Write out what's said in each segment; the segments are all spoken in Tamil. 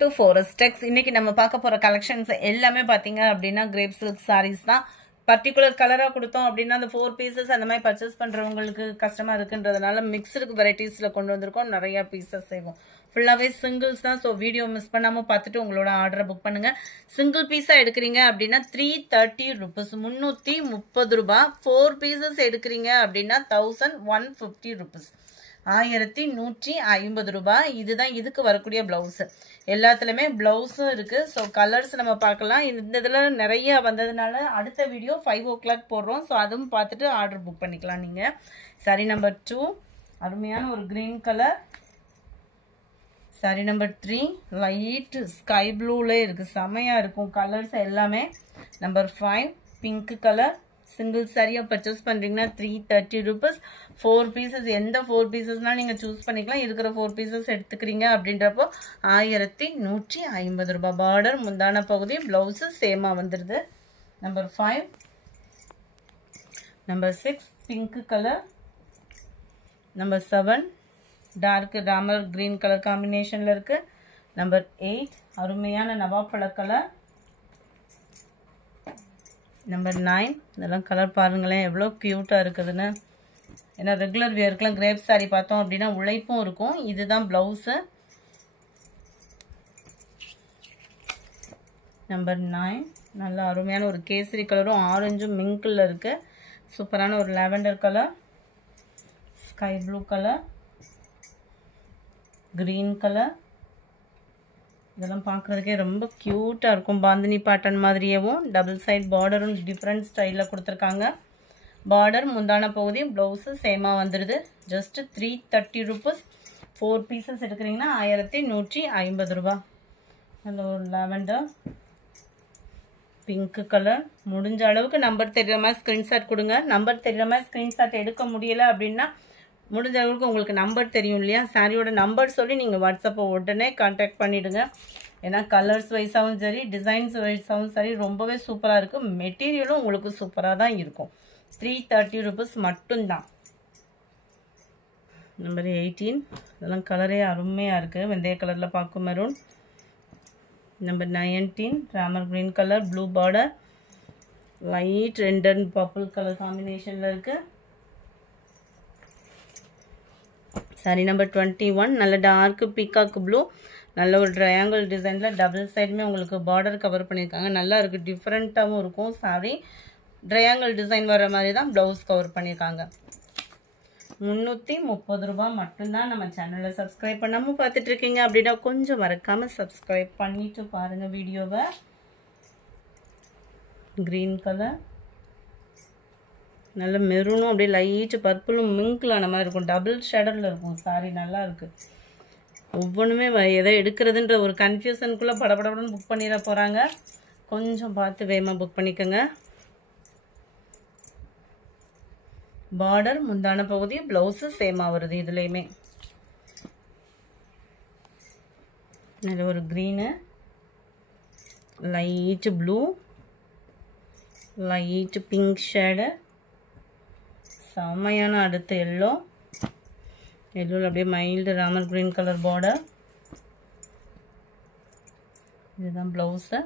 to Forex இன்னைக்கு நம்ம பார்க்க போற கலெக்ஷன்ஸ் எல்லாமே பாத்தீங்க அப்படினா கிரேப் silk sarees தான். பர்టిక్యులர் கலரா கொடுத்தோம் அப்படினா அந்த 4 pieces அந்த மாதிரி பர்ச்சேஸ் பண்றவங்களுக்கு கஷ்டமா இருக்குன்றதனால மிக்ஸ்டு வெரைட்டிஸ்ல கொண்டு வந்திருக்கோம். நிறைய பீசஸ் செய்வோம். ஃபுல்லாவே சிங்கிள்ஸ் தான். சோ வீடியோ மிஸ் பண்ணாம பார்த்துட்டு உங்களோட ஆர்டரை புக் பண்ணுங்க. சிங்கிள் பீஸா எடுக்கிறீங்க அப்படினா 330 rupees 330 ரூபாய். 4 pieces எடுக்கிறீங்க அப்படினா 1150 rupees 1150 ரூபாய். இதுதான் இதுக்கு வரக்கூடிய பிளவுஸ். எல்லாத்துலயுமே பிளவுஸும் இருக்கு. ஸோ கலர்ஸ் நம்ம பார்க்கலாம். இந்த இதுல நிறைய வந்ததுனால அடுத்த வீடியோ 5 o'clock போடுறோம். ஸோ அதுவும் பார்த்துட்டு ஆர்டர் புக் பண்ணிக்கலாம் நீங்க. சாரி நம்பர் 2 அருமையான ஒரு green colour. Sari number 3 light sky ப்ளூல இருக்கு. செமையா இருக்கும் கலர்ஸ் எல்லாமே. Number 5 pink colour. சிங்கிள் சாரியா பர்ச்சேஸ் பண்றீங்கன்னா 330 rupees. 4 pieces எந்த 4 piecesனா நீங்க சூஸ் பண்ணிக்கலாம். இருக்கிற 4 pieces எடுத்துக்கிறீங்க அப்படின்றப்போ 1150 ரூபாய். பார்டர் முந்தான பகுதி பிளவுஸ் சேமா வந்துருது. Number 5 number 6 pink colour. Number 7 dark Ramar green colour காம்பினேஷன்ல இருக்கு. நம்பர் 8 அருமையான நவாப்பழ கலர். நம்பர் 9 இதெல்லாம் கலர் பாருங்களேன் எவ்வளோ க்யூட்டாக இருக்குதுன்னு. ஏன்னா ரெகுலர் வியருக்குலாம் கிரேப் சாரி பார்த்தோம் அப்படின்னா உழைப்பும் இருக்கும். இதுதான் ப்ளவுஸு. நம்பர் 9 நல்ல அருமையான ஒரு கேசரி கலரும் ஆரஞ்சும் மிங்கில் இருக்கு. சூப்பரான ஒரு lavender colour, sky blue colour, green colour. இதெல்லாம் பார்க்குறதுக்கே ரொம்ப க்யூட்டாக இருக்கும். பாந்தினி பேட்டர்ன் மாதிரியேவும் டபுள் சைட் பார்டரும் டிஃப்ரெண்ட் ஸ்டைலில் கொடுத்துருக்காங்க. பார்டர் முந்தான பகுதி ப்ளவுஸு சேமாக வந்துடுது. Just 330 rupees. 4 pieces எடுக்கிறீங்கன்னா 1150 ரூபா. அந்த ஒரு லாவெண்டர் பிங்க் கலர். முடிஞ்ச அளவுக்கு நம்பர் தெரிகிற மாதிரி ஸ்க்ரீன்ஷாட் கொடுங்க. நம்பர் தெரிகிற மாதிரி ஸ்க்ரீன்ஷாட் எடுக்க முடியலை அப்படின்னா முடிஞ்ச அளவுக்கு உங்களுக்கு நம்பர் தெரியும் இல்லையா, சாரியோட நம்பர் சொல்லி நீங்கள் வாட்ஸ்அப்பை உடனே கான்டாக்ட் பண்ணிவிடுங்க. ஏன்னா கலர்ஸ் வைஸாகவும் சரி டிசைன்ஸ் வைஸாகவும் சரி ரொம்பவே சூப்பராக இருக்குது. மெட்டீரியலும் உங்களுக்கு சூப்பராக தான் இருக்கும். 330 rupees மட்டும்தான். நம்பர் 18 இதெல்லாம் கலரே அருமையாக இருக்குது. வெந்தய கலரில் பார்க்கும் maroon. Number 19 Ramar green colour, blue border, light red and purple colour காம்பினேஷனில் இருக்குது. சாரி நம்பர் 21 நல்ல டார்க் பீகாக் ப்ளூ. நல்ல ஒரு ட்ரையாங்கிள் டிசைனில் டபுள் சைடுமே உங்களுக்கு பார்டர் கவர் பண்ணியிருக்காங்க. நல்லா இருக்குது. டிஃப்ரெண்ட்டாகவும் இருக்கும் சாரி. ட்ரையாங்கிள் டிசைன் வர மாதிரி தான் ப்ளவுஸ் கவர் பண்ணியிருக்காங்க. 330 ரூபாய் மட்டும்தான். நம்ம சேனலை சப்ஸ்கிரைப் பண்ணாமல் பார்த்துட்ருக்கீங்க அப்படின்னா கொஞ்சம் மறக்காமல் சப்ஸ்கிரைப் பண்ணிவிட்டு பாருங்கள் வீடியோவை. க்ரீன் கலர் நல்ல மெரூனும் அப்படியே லைட்டு பர்பிளும் மிங்கிளான மாதிரி இருக்கும். டபுள் ஷேடரில் இருக்கும் சாரி. நல்லா இருக்குது. ஒவ்வொன்றுமே எதை எடுக்கிறதுன்ற ஒரு கன்ஃபியூஷனுக்குள்ளே படபடன்னு புக் பண்ணிட போகிறாங்க. கொஞ்சம் பார்த்து வேகமாக புக் பண்ணிக்கோங்க. பார்டர் முந்தான பகுதி ப்ளவுஸு சேமாக வருது. இதுலேயுமே நல்ல ஒரு green, light blue, light pink shade, செம்மையான அடுத்த எல்லோ. எல்லோவில் அப்படியே mild Ramar green colour border. இதுதான் blouse.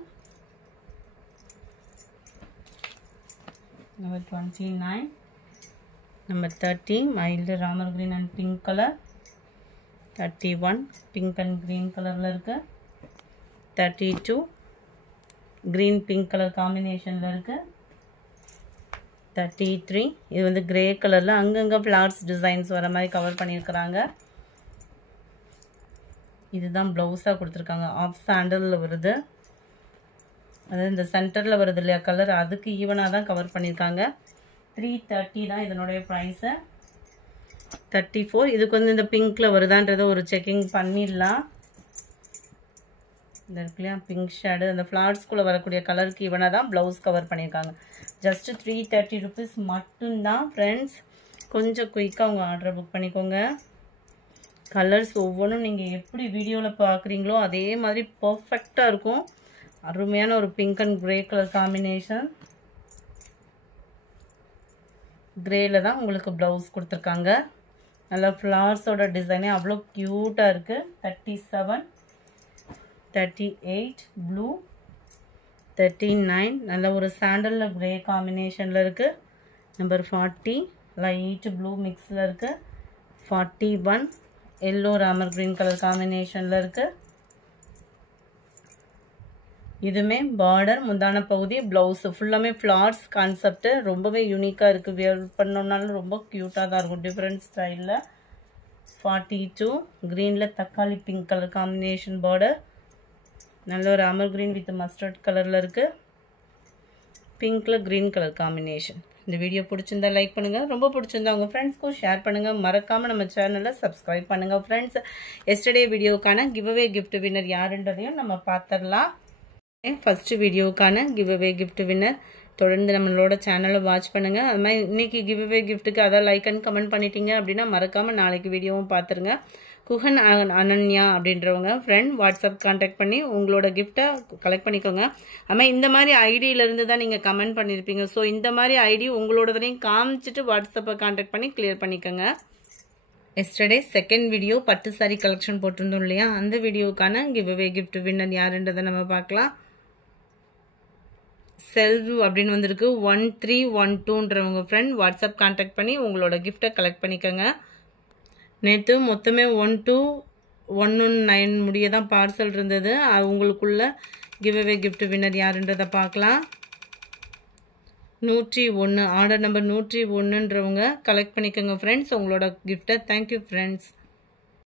Number 29 number 30 mild Ramar green and pink colour. 31 pink and green கலரில் இருக்கு. 32 க்ரீன் பிங்க் கலர் காம்பினேஷனில் இருக்குது. 33 இது வந்து கிரே கலரில் அங்கங்கே ஃப்ளார்ஸ் டிசைன்ஸ் வர மாதிரி கவர் பண்ணியிருக்கிறாங்க. இதுதான் ப்ளவுஸாக கொடுத்துருக்காங்க. ஆஃப் சாண்டலில் வருது. அதாவது இந்த சென்டரில் வருது இல்லையா கலர், அதுக்கு ஈவனாக தான் கவர் பண்ணியிருக்காங்க. 330 தான் இதனுடைய ப்ரைஸு. 34 இதுக்கு வந்து இந்த பிங்க்கில் வருதான்றதை ஒரு செக்கிங் பண்ணிடலாம். இந்த இருக்கு இல்லையா பிங்க் ஷேடு, அந்த ஃப்ளார்ஸ்குள்ளே வரக்கூடிய கலருக்கு இவனாக தான் ப்ளவுஸ் கவர் பண்ணியிருக்காங்க. ஜஸ்ட் 330 rupees மட்டும்தான் ஃப்ரெண்ட்ஸ். கொஞ்சம் குயிக்காக உங்கள் ஆர்டரை புக் பண்ணிக்கோங்க. கலர்ஸ் ஒவ்வொன்றும் நீங்கள் எப்படி வீடியோவில் பார்க்குறீங்களோ அதே மாதிரி பர்ஃபெக்டாக இருக்கும். அருமையான ஒரு pink and grey colour combination. க்ரேயில் தான் உங்களுக்கு ப்ளவுஸ் கொடுத்துருக்காங்க. நல்லா ஃப்ளார்ஸோட டிசைனே அவ்வளோ க்யூட்டாக இருக்குது. 37 38 ப்ளூ 39 நல்ல ஒரு சாண்டல்ல கிரே காம்பினேஷன்ல இருக்கு. நம்பர் 40 லைட் ப்ளூ மிக்ஸ்ல இருக்கு. 41 எல்லோ ராமர் கிரீன் கலர் காம்பினேஷன்ல இருக்கு. இதுமே பார்டர் முந்தான பகுதி ப்ளவுஸ் ஃபுல்லாமே ஃப்ளார்ஸ் கான்செப்ட் ரொம்பவே யூனிக்கா இருக்கு. வியர் பண்ணோம்னாலும் ரொம்ப கியூட்டா தான் இருக்கும் டிஃபரண்ட் ஸ்டைல்ல. 42 கிரீன்ல தக்காளி பிங்க் கலர் காம்பினேஷன் பார்டர். நல்ல ஒரு ராமர் கிரீன் வித் மஸ்டர்ட் கலர்ல இருக்கு. பிங்க்ல கிரீன் கலர் காம்பினேஷன். இந்த வீடியோ பிடிச்சிருந்தா லைக் பண்ணுங்க. ரொம்ப பிடிச்சிருந்தா உங்க ஃப்ரெண்ட்ஸ்க்கும் ஷேர் பண்ணுங்க. மறக்காம நம்ம சேனலை சப்ஸ்கிரைப் பண்ணுங்க ஃப்ரெண்ட்ஸ். எஸ்டர்டே வீடியோக்கான கிவ்அவே கிஃப்ட் வின்னர் யாருன்றதையும் நம்ம பார்த்துடலாம். ஃபர்ஸ்ட் வீடியோக்கான கிவ்அவே கிஃப்ட் வின்னர் தொடர்ந்து நம்மளோட சேனலை வாட்ச் பண்ணுங்க. அது மாதிரி இன்னைக்கு கிவ்அவே கிஃப்ட்டுக்கு அதான் லைக் அண்ட் கமெண்ட் பண்ணிட்டீங்க அப்படின்னா மறக்காம நாளைக்கு வீடியோவும் பார்த்துருங்க. குஹன் அனன்யா அப்படின்றவங்க ஃப்ரெண்ட் வாட்ஸ்அப் கான்டாக்ட் பண்ணி உங்களோட கிஃப்டை கலெக்ட் பண்ணிக்கோங்க. அதுமாதிரி இந்த மாதிரி ஐடியிலேருந்து தான் நீங்கள் கமெண்ட் பண்ணியிருப்பீங்க. ஸோ இந்த மாதிரி ஐடி உங்களோடதையும் காமிச்சிட்டு வாட்ஸ்அப்பை கான்டாக்ட் பண்ணி கிளியர் பண்ணிக்கோங்க. எஸ்டர்டே செகண்ட் வீடியோ பட்டு சாரி கலெக்ஷன் போட்டிருந்தோம் இல்லையா, அந்த வீடியோக்கான கிவ்அவே கிஃப்ட் வின்னர் யாருன்றதை நம்ம பார்க்கலாம். செல்வ் அப்படின்னு வந்திருக்கு. 1312ன்றவங்க ஃப்ரெண்ட் வாட்ஸ்அப் கான்டாக்ட் பண்ணி உங்களோட கிஃப்டை கலெக்ட் பண்ணிக்கோங்க. நேற்று மொத்தமே 12119 முடிய தான் பார்சல் இருந்தது. உங்களுக்குள்ள கிவ்அவே கிஃப்ட் வின்னர் யாருன்றதை பார்க்கலாம். 101 ஆர்டர் நம்பர் 101ன்றவங்க கலெக்ட் பண்ணிக்கோங்க ஃப்ரெண்ட்ஸ் உங்களோட கிஃப்டை. Thank you friends.